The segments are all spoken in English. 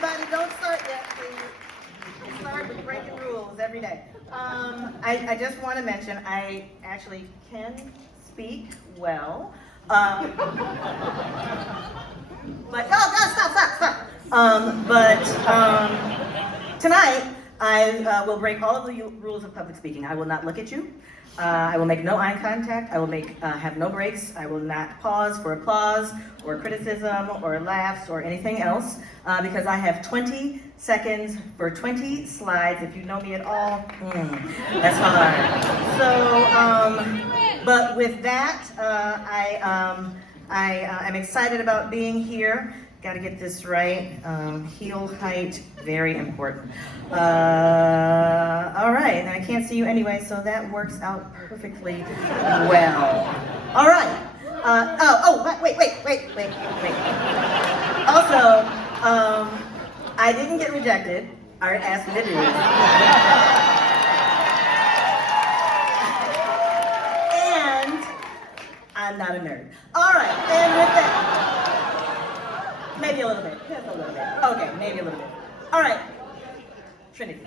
everybody, don't start yet, please. We start with breaking rules every day. I just want to mention, I actually can speak well. But, stop. Tonight, I will break all of the rules of public speaking. I will not look at you. I will make no eye contact. I will have no breaks. I will not pause for applause or criticism or laughs or anything else because I have 20 seconds for 20 slides. If you know me at all, that's hard. So, but with that, I'm excited about being here. Got to get this right. Heel height, very important. All right, and I can't see you anyway, so that works out perfectly well. All right. Wait. Also, I didn't get rejected. Art asked me to do it. And I'm not a nerd. All right, and with that. Maybe a little bit, just a little bit. Okay, maybe a little bit. All right, Trinity.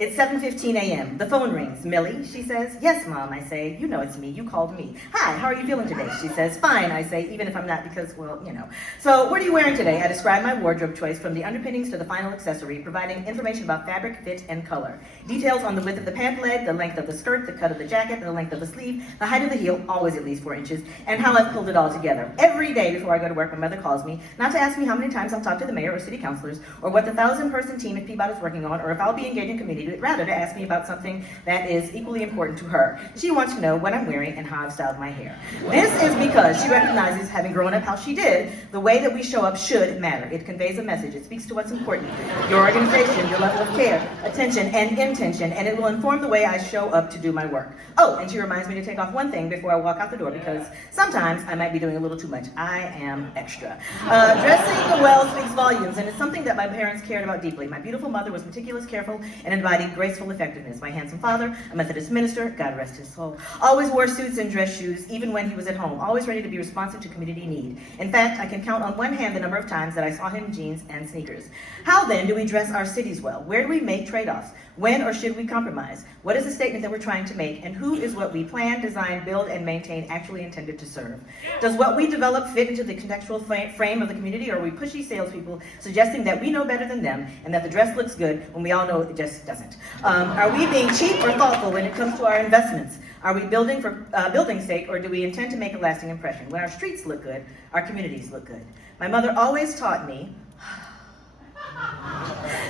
It's 7:15 a.m. The phone rings. Millie, she says. Yes, Mom, I say. You know it's me. You called me. Hi, how are you feeling today? She says. Fine, I say, even if I'm not because, well, you know. So, what are you wearing today? I describe my wardrobe choice from the underpinnings to the final accessory, providing information about fabric, fit, and color. Details on the width of the pant leg, the length of the skirt, the cut of the jacket, the length of the sleeve, the height of the heel, always at least 4 inches, and how I've pulled it all together. Every day before I go to work, my mother calls me, not to ask me how many times I'll talk to the mayor or city councilors, or what the 1,000-person team at Peabody is working on, or if I'll be engaging community, but rather to ask me about something that is equally important to her. She wants to know what I'm wearing and how I've styled my hair. This is because she recognizes, having grown up how she did, the way that we show up should matter. It conveys a message. It speaks to what's important. Your organization, your level of care, attention, and intention, and it will inform the way I show up to do my work. Oh, and she reminds me to take off one thing before I walk out the door because sometimes I might be doing a little too much. I am extra. Dressing well speaks volumes, and it's something that my parents cared about deeply. My beautiful mother was meticulous, careful, and embodied graceful effectiveness. My handsome father, a Methodist minister, God rest his soul, always wore suits and dress shoes even when he was at home, always ready to be responsive to community need. In fact, I can count on one hand the number of times that I saw him in jeans and sneakers. How then do we dress our cities well? Where do we make trade-offs? When or should we compromise? What is the statement that we're trying to make? And who is what we plan, design, build, and maintain actually intended to serve? Does what we develop fit into the contextual frame of the community, or are we pushy salespeople suggesting that we know better than them and that the dress looks good when we all know it just doesn't? Are we being cheap or thoughtful when it comes to our investments? Are we building for building's sake, or do we intend to make a lasting impression? When our streets look good, our communities look good. My mother always taught me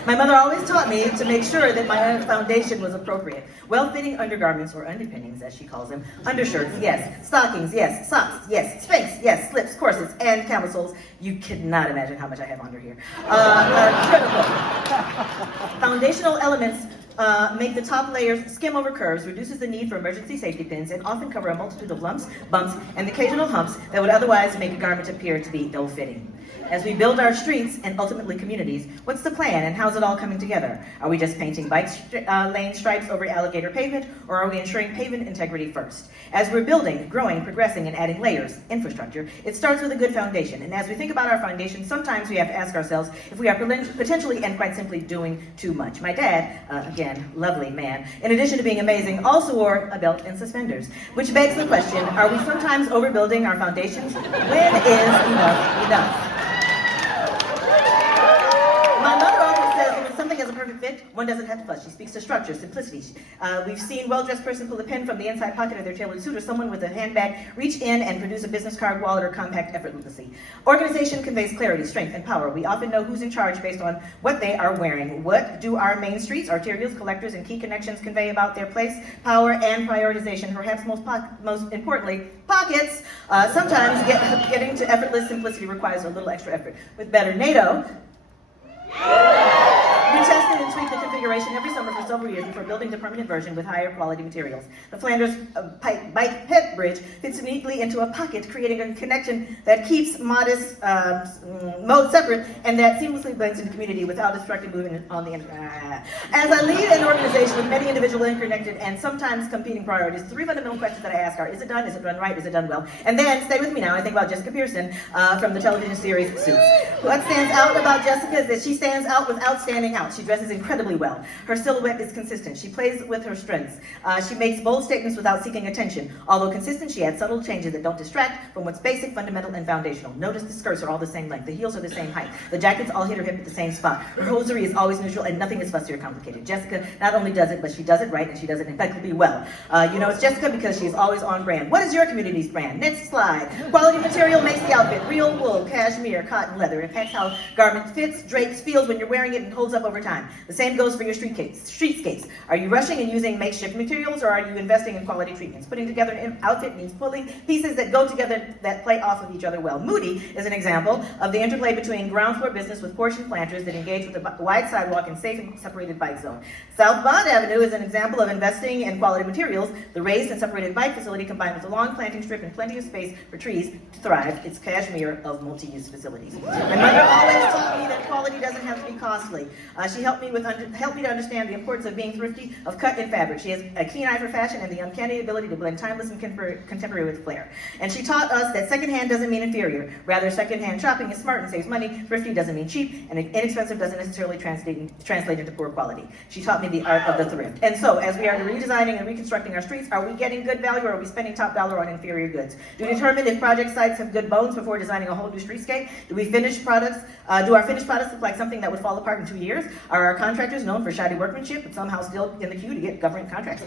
to make sure that my foundation was appropriate. Well-fitting undergarments, or underpinnings as she calls them, undershirts, yes, stockings, yes, socks, yes, Spanx, yes, slips, corsets, and camisoles. You cannot imagine how much I have under here. Critical. Foundational elements make the top layers skim over curves, reduces the need for emergency safety pins, and often cover a multitude of lumps, bumps, and occasional humps that would otherwise make a garment appear to be ill-fitting. As we build our streets and ultimately communities, what's the plan and how's it all coming together? Are we just painting bike lane stripes over alligator pavement, or are we ensuring pavement integrity first? As we're building, growing, progressing, and adding layers, infrastructure, it starts with a good foundation. And as we think about our foundation, sometimes we have to ask ourselves if we are potentially and quite simply doing too much. My dad, again, lovely man, in addition to being amazing, also wore a belt and suspenders, which begs the question, are we sometimes overbuilding our foundations? When is enough enough? My mother always says that when something has a perfect fit, one doesn't have to fuss. She speaks to structure, simplicity. We've seen a well-dressed person pull a pen from the inside pocket of their tailored suit, or someone with a handbag reach in and produce a business card, wallet, or compact effortlessly. Organization conveys clarity, strength, and power. We often know who's in charge based on what they are wearing. What do our main streets, arterials, collectors, and key connections convey about their place, power, and prioritization? Perhaps most importantly, pockets. Sometimes getting to effortless simplicity requires a little extra effort. With better NATO, we tested and tweaked the configuration every summer for several years before building the permanent version with higher quality materials. The Flanders bike hip bridge fits neatly into a pocket, creating a connection that keeps modest modes separate and that seamlessly blends into community without obstructing movement on the internet. As I lead an organization with many individual interconnected and sometimes competing priorities, 3 fundamental questions that I ask are, is it done? Is it done right? Is it done well? And then, stay with me now, I think about Jessica Pearson from the television series Suits. What stands out about Jessica is that she stands out without standing out. She dresses incredibly well. Her silhouette is consistent. She plays with her strengths. She makes bold statements without seeking attention. Although consistent, she adds subtle changes that don't distract from what's basic, fundamental, and foundational. Notice the skirts are all the same length. The heels are the same height. The jackets all hit her hip at the same spot. Her hosiery is always neutral, and nothing is fussy or complicated. Jessica not only does it, but she does it right, and she does it impeccably well. You know it's Jessica because she is always on brand. What is your community's brand? Next slide. Quality material makes the outfit. Real wool, cashmere, cotton, leather. It impacts how garment fits, drapes, feels when you're wearing it, and holds up over time. The same goes for your streetscapes. Are you rushing and using makeshift materials, or are you investing in quality treatments? Putting together an outfit means pulling pieces that go together that play off of each other well. Moody is an example of the interplay between ground floor business with porch and planters that engage with a wide sidewalk and safe and separated bike zone. South Bond Avenue is an example of investing in quality materials. The raised and separated bike facility combined with a long planting strip and plenty of space for trees to thrive. It's cashmere of multi-use facilities. My mother always taught me that quality doesn't have to be costly. She helped me to understand the importance of being thrifty, of cut and fabric. She has a keen eye for fashion and the uncanny ability to blend timeless and contemporary with flair. And she taught us that secondhand doesn't mean inferior. Rather, secondhand shopping is smart and saves money. Thrifty doesn't mean cheap, and inexpensive doesn't necessarily translate into poor quality. She taught me the art of the thrift. And so, as we are redesigning and reconstructing our streets, are we getting good value, or are we spending top dollar on inferior goods? Do we determine if project sites have good bones before designing a whole new streetscape? Do our finished products look like something that would fall apart in 2 years? Are our contractors known for shoddy workmanship, but somehow still in the queue to get government contracts?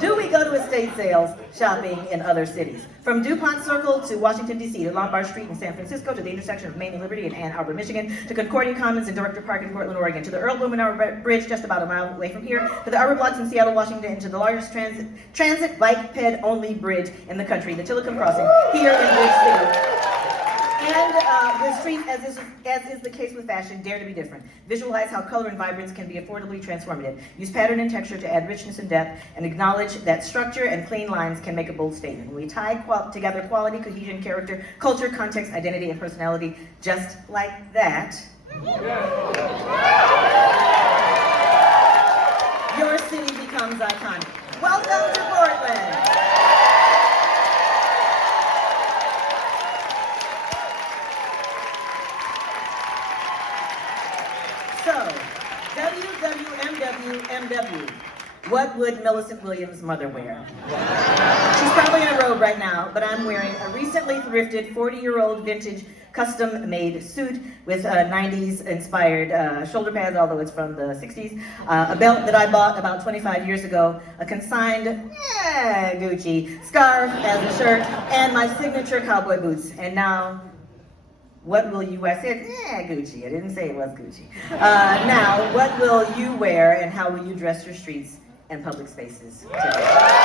Do we go to estate sales shopping in other cities? From DuPont Circle to Washington, D.C., to Lombard Street in San Francisco, to the intersection of Main and Liberty in Ann Arbor, Michigan, to Concordia Commons and Director Park in Portland, Oregon, to the Earl Blumenauer Bridge just about a mile away from here, to the Arbor Blocks in Seattle, Washington, and to the largest transit bike-ped-only bridge in the country, the Tillicum Crossing, here in Bridge City. And the street, as is the case with fashion, dare to be different. Visualize how color and vibrance can be affordably transformative. Use pattern and texture to add richness and depth, and acknowledge that structure and clean lines can make a bold statement. When we tie together quality, cohesion, character, culture, context, identity, and personality, just like that, your city becomes iconic. Welcome to Portland. So, WWMWMW. What would Millicent Williams' mother wear? She's probably in a robe right now, but I'm wearing a recently thrifted 40-year-old vintage custom-made suit with 90s-inspired shoulder pads, although it's from the 60s, a belt that I bought about 25 years ago, a consigned Gucci scarf as a shirt, and my signature cowboy boots. And now, what will you wear? I said, Gucci. I didn't say it was Gucci. Now, what will you wear, and how will you dress your streets and public spaces today?